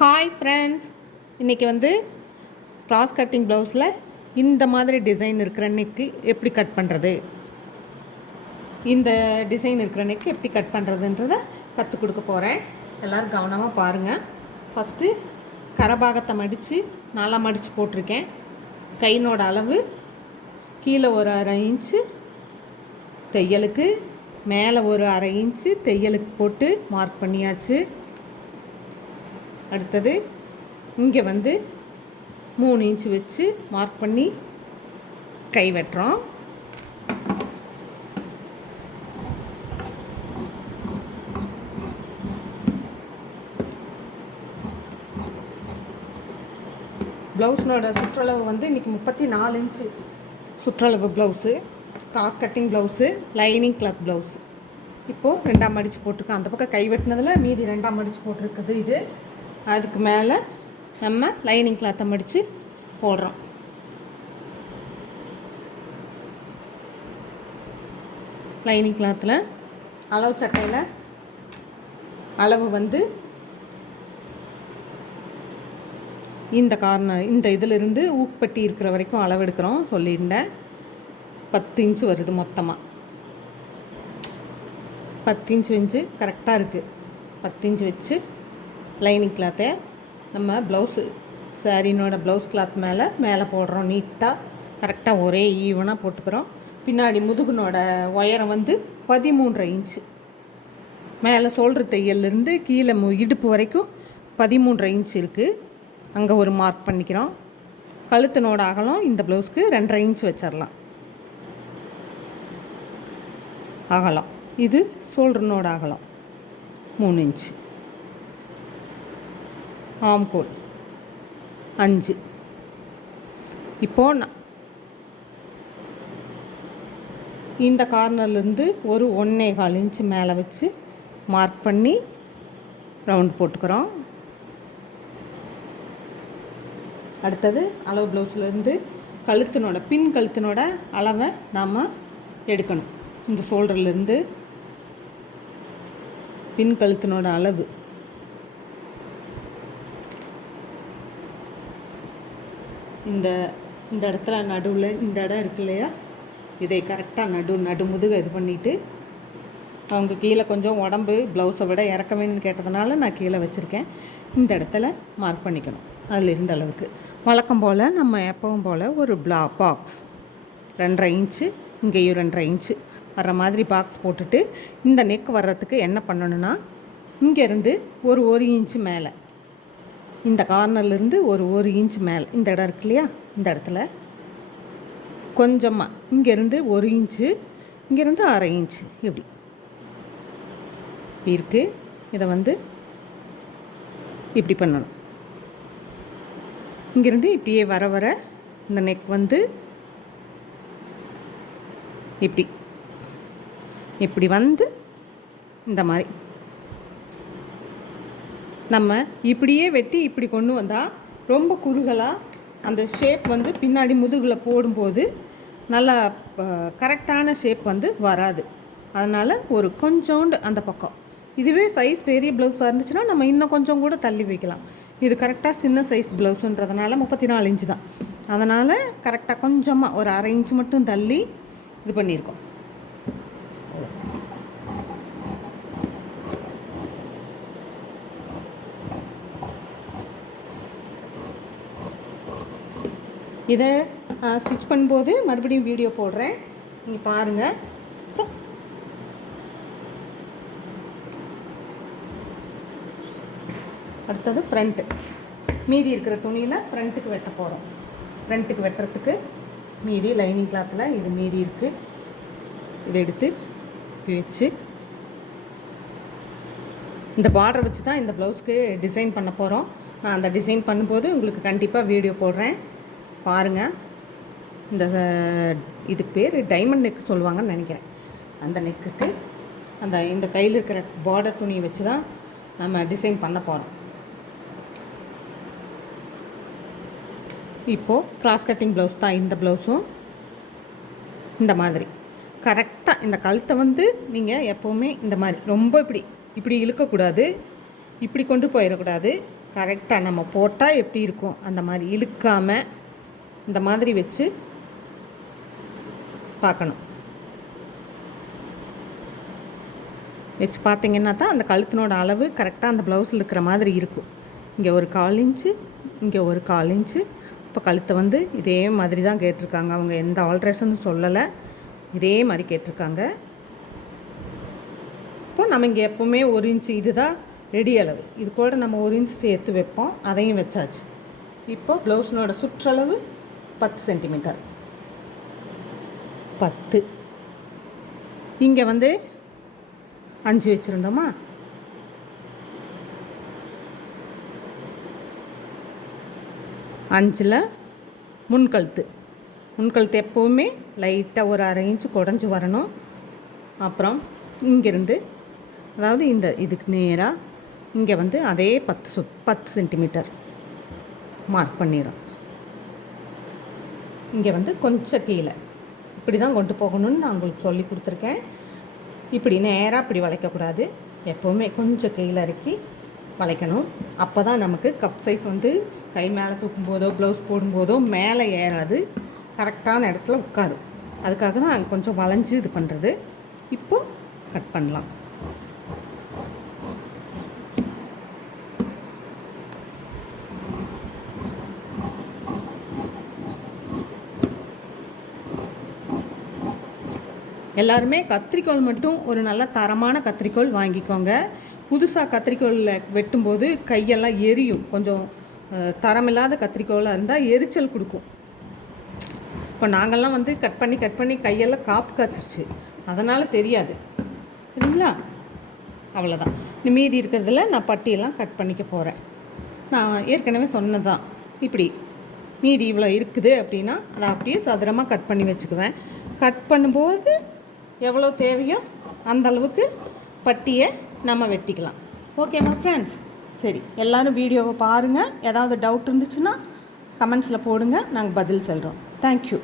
Hi friends இன்றைக்கி வந்து class cutting ப்ளவுஸில் இந்த மாதிரி டிசைன் இருக்கிற நெக்கு எப்படி கட் பண்ணுறது இந்த டிசைன் இருக்கிற நெக்கு எப்படி கட் பண்ணுறதுன்றத கற்றுக் கொடுக்க போகிறேன் எல்லோரும் கவனமாக பாருங்கள் ஃபஸ்ட்டு கரபாகத்தை மடித்து நாலாக மடித்து போட்டிருக்கேன். கையினோட அளவு கீழே ஒரு அரை இன்ச்சு தையலுக்கு மேலே ஒரு அரை இன்ச்சு தையலுக்கு போட்டு மார்க் பண்ணியாச்சு. அடுத்தது இங்கே வந்து மூணு இன்ச்சு வச்சு மார்க் பண்ணி கை வெட்டுறோம். ப்ளவுஸ்னோட சுற்றளவு வந்து இன்றைக்கி முப்பத்தி நாலு இன்ச்சு சுற்றளவு blouse cross cutting blouse lining cloth blouse இப்போது ரெண்டாம் அடிச்சு போட்டிருக்கோம். அந்த பக்கம் கை வெட்டினதில் மீதி ரெண்டாம் அடித்து போட்டிருக்குது இது. அதுக்கு மேலே நம்ம லைனிங் கிளாத்தை மடித்து போடுறோம். லைனிங் கிளாத்தில் அளவு சட்டையில் அளவு வந்து இந்த கார்னர் இந்த இதிலிருந்து ஊக்கப்பட்டி இருக்கிற வரைக்கும் அளவு எடுக்கிறோம். சொல்லியிருந்தேன். பத்து இன்ச்சு வருது மொத்தமாக பத்து இன்ச்சு வச்சு கரெக்டாக இருக்குது பத்து இன்ச்சு வச்சு லைனிங் கிளாத்தை நம்ம ப்ளவுஸு சாரீனோட ப்ளவுஸ் கிளாத் மேலே மேலே போடுறோம் நீட்டாக கரெக்டாக ஒரே ஈவனாக போட்டுக்கிறோம். பின்னாடி முதுகுனோட உயரம் வந்து பதிமூன்றரை இன்ச்சு. மேலே சோல்ட்ரு தையல்லேருந்து கீழே மு இடுப்பு வரைக்கும் பதிமூன்றரை இன்ச் இருக்குது அங்கே ஒரு மார்க் பண்ணிக்கிறோம். கழுத்தினோட அகலம் இந்த ப்ளவுஸ்க்கு ரெண்டரை இன்ச் வச்சிடலாம் அகலம். இது சோல்டர்னோட அகலம். மூணு இன்ச்சு. ஆம்கோல். அஞ்சு. இப்போ நான் இந்த கார்னர்லேருந்து ஒரு ஒன்றே கால் இன்ச்சு மேலே வச்சு மார்க் பண்ணி ரவுண்ட் போட்டுக்கிறோம். அடுத்தது அளவு ப்ளவுஸ்லேருந்து கழுத்தினோட பின் கழுத்தினோட அளவை நாம் எடுக்கணும். இந்த ஷோல்டர்லேருந்து பின் கழுத்தினோட அளவு. இந்த இந்த இடத்துல நடுவில் இந்த இடம் இருக்கு இல்லையா? இதை கரெக்டாக நடு நடுமுதுக இது பண்ணிவிட்டு அவங்க கீழே கொஞ்சம் உடம்பு ப்ளவுஸை விட இறக்கவேன்னு கேட்டதுனால நான் கீழே வச்சுருக்கேன். இந்த இடத்துல மார்க் பண்ணிக்கணும். அதில் இருந்த அளவுக்கு. வழக்கம் போல் நம்ம எப்பவும் போல் ஒரு ப்ளா பாக்ஸ் ரெண்டரை இன்ச்சு இங்கேயும் ரெண்டரை இன்ச்சு வர்ற மாதிரி பாக்ஸ் போட்டுட்டு இந்த நெக் வர்றதுக்கு என்ன பண்ணணும்னா இங்கேருந்து ஒரு ஒரு இன்ச்சு மேலே இந்த கார்னர்லேருந்து ஒரு ஒரு இன்ச் மேலே. இந்த இடம் இருக்கு இல்லையா? இந்த இடத்துல. கொஞ்சமாக இங்கேருந்து ஒரு இன்ச்சு இங்கேருந்து அரை இன்ச்சு இப்படி. இப்படி இருக்குது இதை வந்து இப்படி பண்ணணும். இங்கேருந்து இப்படியே வர வர இந்த நெக் வந்து இப்படி. இப்படி வந்து இந்த மாதிரி. நம்ம இப்படியே வெட்டி இப்படி கொண்டு வந்தால் ரொம்ப குறுகலாக அந்த ஷேப் வந்து பின்னாடி முதுகில் போடும்போது நல்லா கரெக்டான ஷேப் வந்து வராது. அதனால் ஒரு கொஞ்சோண்டு அந்த பக்கம். இதுவே சைஸ் பெரிய ப்ளவுஸாக இருந்துச்சுன்னா நம்ம இன்னும் கொஞ்சம் கூட தள்ளி வைக்கலாம். இது கரெக்டாக சின்ன சைஸ் ப்ளவுஸுன்றதுனால முப்பத்தி நாலு இன்ச்சு தான். அதனால் கரெக்டாக கொஞ்சமாக ஒரு அரை இன்ச்சு மட்டும் தள்ளி இது பண்ணியிருக்கோம். இதை ஸ்டிச் பண்ணும்போது மறுபடியும் வீடியோ போடுறேன். நீங்கள் பாருங்கள் அடுத்தது ஃப்ரண்ட்டு மீதி இருக்கிற துணியில் ஃப்ரண்ட்டுக்கு வெட்ட போகிறோம் ஃப்ரண்ட்டுக்கு வெட்டுறதுக்கு மீதி லைனிங் கிளாத்தில் இது மீதி இருக்குது இதை எடுத்து வச்சு இந்த பார்டர் வச்சு தான் இந்த ப்ளவுஸ்க்கு டிசைன் பண்ண போகிறோம் நான் அந்த டிசைன் பண்ணும்போது உங்களுக்கு கண்டிப்பாக வீடியோ போடுறேன். பாருங்கள் இந்த இதுக்கு பேர் டைமண்ட் நெக் சொல்லுவாங்கன்னு நினைக்கிறேன். அந்த நெக்குக்கு அந்த இந்த கையில் இருக்கிற பார்டர் துணியை வச்சு தான் நம்ம டிசைன் பண்ண போகிறோம் இப்போது கிராஸ் கட்டிங் ப்ளவுஸ் தான் இந்த ப்ளவுஸும் இந்த மாதிரி. கரெக்டாக இந்த கழுத்தை வந்து நீங்கள் எப்போவுமே இந்த மாதிரி ரொம்ப இப்படி இப்படி இழுக்கக்கூடாது இப்படி கொண்டு போயிடக்கூடாது. கரெக்டாக நம்ம போட்டால் எப்படி இருக்கும் அந்த மாதிரி இழுக்காமல் இந்த மாதிரி வச்சு பார்க்கணும். வச்சு பார்த்தீங்கன்னா தான் அந்த கழுத்தினோட அளவு கரெக்டாக அந்த ப்ளவுஸில் இருக்கிற மாதிரி இருக்கும். இங்கே ஒரு கால் இன்ச்சு இங்கே ஒரு கால் இன்ச்சு இப்போ கழுத்தை வந்து இதே மாதிரி தான் கேட்டிருக்காங்க. அவங்க எந்த ஆல்ட்ரேஷனும் சொல்லலை. இதே மாதிரி கேட்டிருக்காங்க. இப்போ நம்ம இங்கே எப்போவுமே ஒரு இன்ச்சு இதுதான் ரெடி அளவு. இது கூட நம்ம ஒரு இன்ச் சேர்த்து வைப்போம். அதையும் வச்சாச்சு. இப்போ ப்ளவுஸினோட சுற்றளவு பத்து சென்டிமீட்டர் பத்து. இங்கே வந்து அஞ்சு வச்சுருந்தோமா? அஞ்சில் முன்கழுத்து. முன்கழுத்து எப்போவுமே லைட்டாக ஒரு அரை இன்ச்சு குடஞ்சி வரணும். அப்புறம் இங்கேருந்து அதாவது இந்த இதுக்கு நேராக இங்கே வந்து அதே பத்து சு பத்து சென்டிமீட்டர் மார்க் பண்ணிடும் இங்கே வந்து கொஞ்சம் கீழே. இப்படி தான் கொண்டு போகணும்னு நான் உங்களுக்கு சொல்லி கொடுத்துருக்கேன். இப்படி நேராக இப்படி வளைக்கக்கூடாது எப்போவுமே கொஞ்சம் கீழே இறக்கி வளைக்கணும். அப்போ தான் நமக்கு கப் சைஸ் வந்து கை மேலே தூக்கும் போதோ ப்ளவுஸ் போடும்போதோ மேலே ஏறாது. கரெக்டான இடத்துல உட்காரும். அதுக்காக தான் கொஞ்சம் வளைஞ்சு இது பண்ணுறது இப்போது கட் பண்ணலாம். எல்லாருமே கத்திரிக்கோல் மட்டும் ஒரு நல்ல தரமான கத்திரிக்கோல் வாங்கிக்கோங்க. புதுசாக கத்திரிக்கோலில் வெட்டும்போது கையெல்லாம் எரியும். கொஞ்சம் தரமில்லாத கத்திரிக்கோலாக இருந்தால் எரிச்சல் கொடுக்கும். இப்போ நாங்கள்லாம் வந்து கட் பண்ணி கட் பண்ணி கையெல்லாம் காப்பு காய்ச்சிருச்சு. அதனால் தெரியாது. சரிங்களா? அவ்வளோதான் மீதி இருக்கிறதுல நான் பட்டியெல்லாம் கட் பண்ணிக்க போகிறேன் நான் ஏற்கனவே சொன்னதான் இப்படி மீதி இவ்வளோ இருக்குது அப்படின்னா அதை அப்படியே சதுரமாக கட் பண்ணி வச்சுக்குவேன். கட் பண்ணும்போது எவ்வளோ தேவையோ அந்த அளவுக்கு பட்டியை நம்ம வெட்டிக்கலாம். ஓகேம்மா ஃப்ரெண்ட்ஸ் சரி எல்லோரும் வீடியோவை பாருங்கள் ஏதாவது டவுட் இருந்துச்சுன்னா கமெண்ட்ஸில் போடுங்க. நாங்கள் பதில் சொல்கிறோம் தேங்க்யூ